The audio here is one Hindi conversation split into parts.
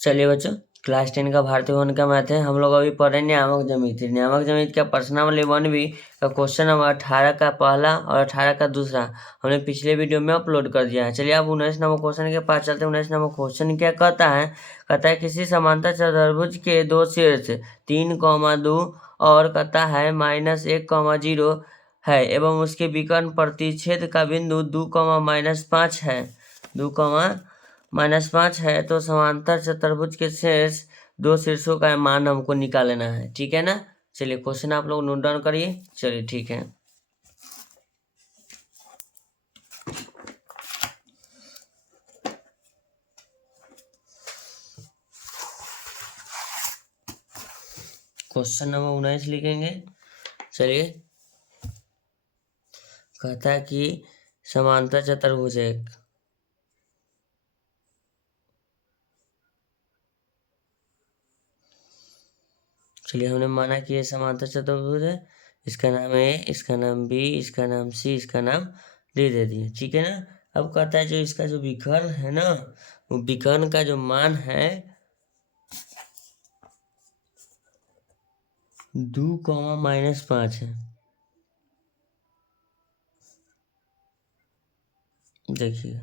चलिए बच्चों, क्लास 10 का भारतीय भवन का मैथ है। हम लोग अभी पढ़ रहे हैं नियामक ज्यामिति। नियामक ज्यामिति का प्रश्नावली 1B का क्वेश्चन नंबर 18 का पहला और 18 का दूसरा हमने पिछले वीडियो में अपलोड कर दिया है। चलिए अब 19 नंबर क्वेश्चन के पास चलते हैं। 19 नंबर क्वेश्चन क्या कहता है? कहता है किसी समांतर चतुर्भुज के दो शीर्ष 3,2 और कहता है -1,0 है एवं उसके विकर्ण प्रतिच्छेद का बिंदु 2, -5 है। 2, -5 है तो समांतर चतुर्भुज के शेष दो शीर्षों का मान हमको निकालना है। ठीक है ना? चलिए क्वेश्चन आप लोग नोट डाउन करिए। चलिए ठीक है। क्वेश्चन नंबर 19 लिखेंगे। चलिए कहता है कि समांतर चतुर्भुज एक चलिए हमने माना कि ये समांतर चतुर्भुज है। इसका नाम ए, इसका नाम बी, इसका नाम सी, इसका नाम डी दे दिए। ठीक है ना? अब कहता है जो इसका जो विकर्ण है ना, वो विकर्ण का जो मान है 2, -5 है। देखिए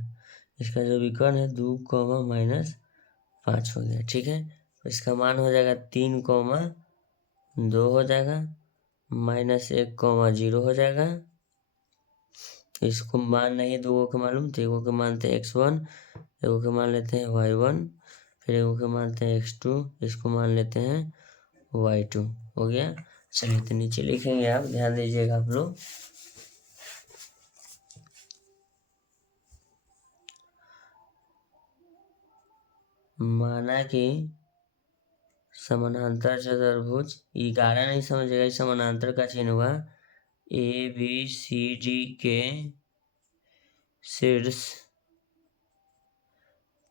इसका जो विकर्ण है 2, -5 हो गया। ठीक है, तो इसका मान हो जाएगा 3, 2 हो जाएगा, -1, 0 हो जाएगा। इसको मान नहीं दो को मालूम, तो एगो के मानते हैं x1, एगो के मान लेते हैं y1, फिर एगो के मानते हैं x2, इसको मान लेते हैं y2। हो गया। चलिए तो नीचे लिखेंगे, आप ध्यान दीजिएगा आप लोग। माना कि समानांतर चतुर्भुज 11 नहीं समझेगा, समानांतर का चिन्ह हुआ ABCD के शीर्ष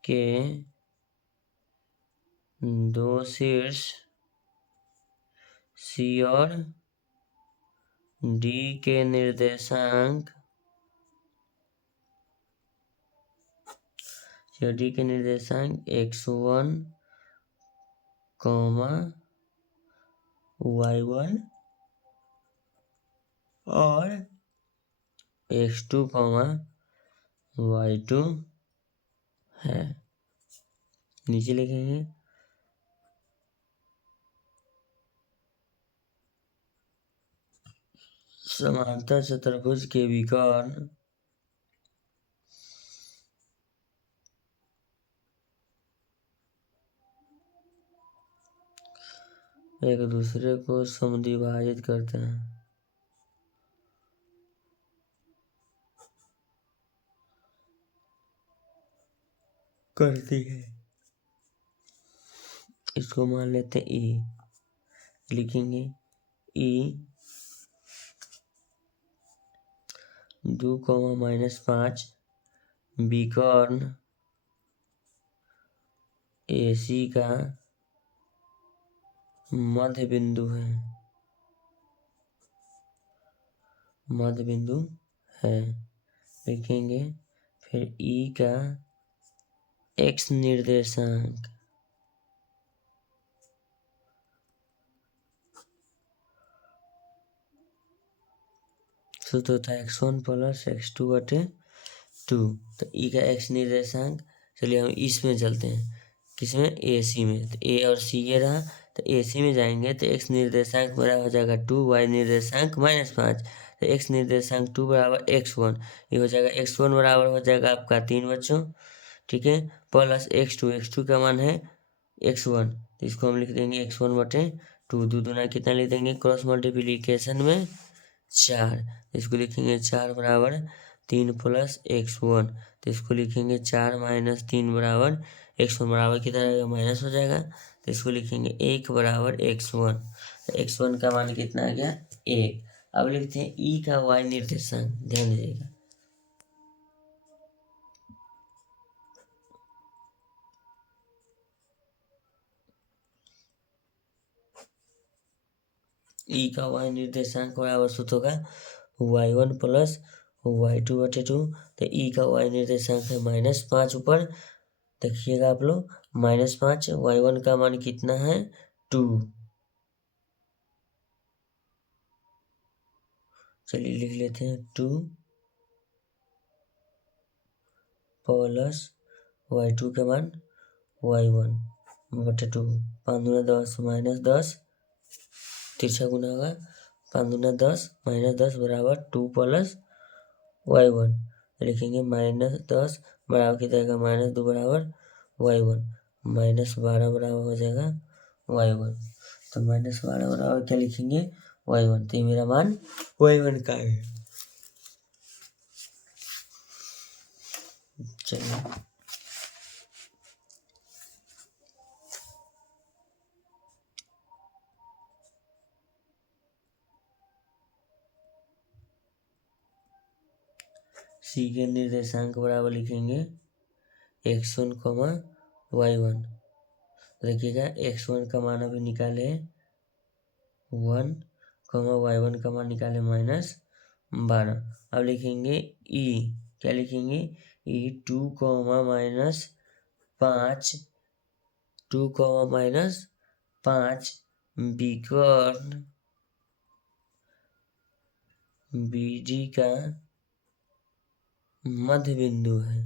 के दो शीर्ष C और D के निर्देशांक x1, y1 और x2, y2 है। नीचे लिखेंगे समांतर चतुर्भुज के विकर्ण एक दूसरे को समद्विभाजित करते हैं। करती है। इसको मान लेते हैं E। लिखेंगे E 2, -5 विकर्ण AC का मध्य बिंदु है। मध्य बिंदु है लिखेंगे। फिर E का x निर्देशांक सूत्र होता है x1 + x2/2। तो E का x निर्देशांक, चलिए हम इसमें चलते हैं। किसमें? AC में। तो A और C ये रहा, तो AC में जाएंगे तो x निर्देशांक मेरा हो जाएगा 2, y निर्देशांक -5। तो x निर्देशांक 2 = x1, ये हो जाएगा x1 बराबर हो जाएगा आपका 3 बच्चों। ठीक है, प्लस x2 का मान है x1, तो इसको हम लिख देंगे x1/2। 2 दूना कितना लिख देंगे? क्रॉस मल्टीप्लीकेशन में 4, इसको लिखेंगे 4 = 3 + x1, तो इसको लिखेंगे 4 - 3 = x1 बराबर कितना रहेगा? माइनस हो जाएगा, तो इसको लिखेंगे 1 = x1। तो x1 का मान कितना आ गया? 1। अब लिखते हैं E का y निर्देशांक, ध्यान दीजिएगा। E का y निर्देशांक बराबर सूत्र होगा y1 + y2/2। तो E का y निर्देशांक है -5 ऊपर, देखिएगा आप लोग, -5, y1 का मान कितना है 2। चलिए लिख लेते हैं 2 प्लस y2 का मान y1 बटे 2। 5 दूना 10 -10 तिरछा गुना होगा, 5 दूना 10 -10 बराबर 2 प्लस y1। लिखेंगे -10 बराबर कितना आएगा, -2 बराबर y1, -12 बराबर हो जाएगा y1। तो -12 बराबर क्या लिखेंगे, y1। तो ये मेरा मान y1 का है। चलिए सी के निर्देशांक बराबर लिखेंगे x1, y1। देखिएगा x1 का मान अभी निकाले 1, y1 का मान निकाले -12। अब लिखेंगे ई, क्या लिखेंगे ई 2, -5 2, -5 विकर्ण BD का मध्य बिंदु है।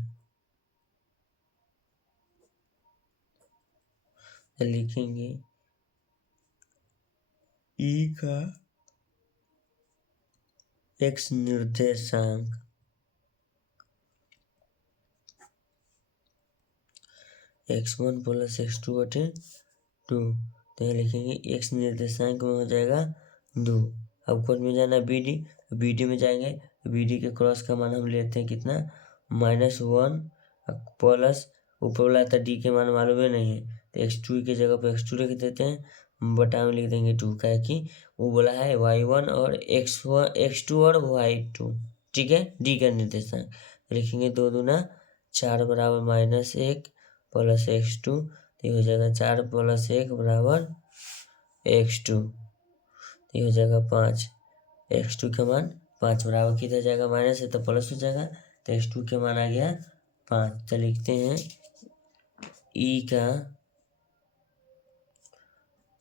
तो लिखेंगे ई का x निर्देशांक x1 प्लस x2 बटे 2। तो यहाँ लिखेंगे x निर्देशांक में हो जाएगा 2। अब कौन में जाना, BD में जाएंगे। BD के क्रॉस का मान हम लेते हैं कितना, -1 प्लस ऊपर वाला था d के मान मालूम है नहीं है, तो x2 की जगह पर x2 लिख देते हैं, बटा में लिख देंगे 2 का, कि वो बोला है y1 और x2 और y2, ठीक है, d का निर्देशांक। लिखेंगे 2 दूना 4 बराबर -1 प्लस x2, तो ये हो जाएगा 4 प्लस 1 बराबर x2, तो ये हो जाएगा 5। x2 का मान 5 बराबर किधर जाएगा, माइनस है तो प्लस हो जाएगा, तो x2 के मान आ गया 5। तो लिखते हैं ई का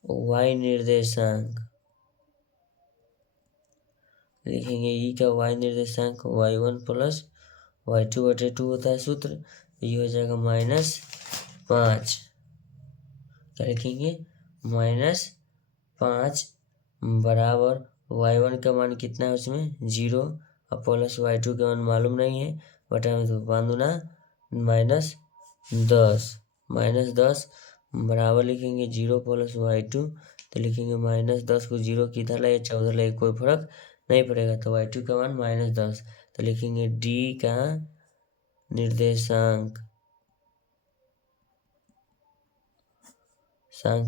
y निर्देशांक, लिखेंगे ई का y निर्देशांक y1 प्लस y2 बटे 2 होता है सूत्र, ये हो जाएगा -5। क्या लिखेंगे, -5 बराबर y1 का मान कितना है उसमें 0, और प्लस y2 का मान मालूम नहीं है, बटा में तो 5 दूना -10 बराबर लिखेंगे 0 प्लस y2। तो लिखेंगे -10 को 0 की इधर लाइए, 14 लाइए, कोई फर्क नहीं पड़ेगा, तो y2 का मान -10। तो लिखेंगे d का निर्देशांक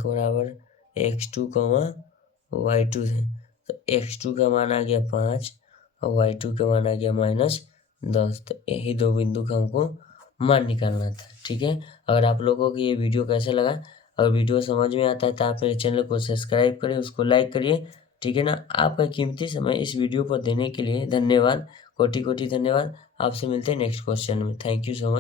बराबर x2, y2 है। तो x2 का मान आ गया 5 और y2 का मान आ गया -10। तो यही दो बिंदु का हमको मान निकालना था, ठीक है। अगर आप लोगों को ये वीडियो कैसे लगा, अगर वीडियो समझ में आता है तो आप मेरे चैनल को सब्सक्राइब करिए, उसको लाइक करिए, ठीक है ना। आपका कीमती समय इस वीडियो पर देने के लिए धन्यवाद, कोटि कोटि धन्यवाद। आपसे मिलते हैं नेक्स्ट क्वेश्चन में। Thank you so much.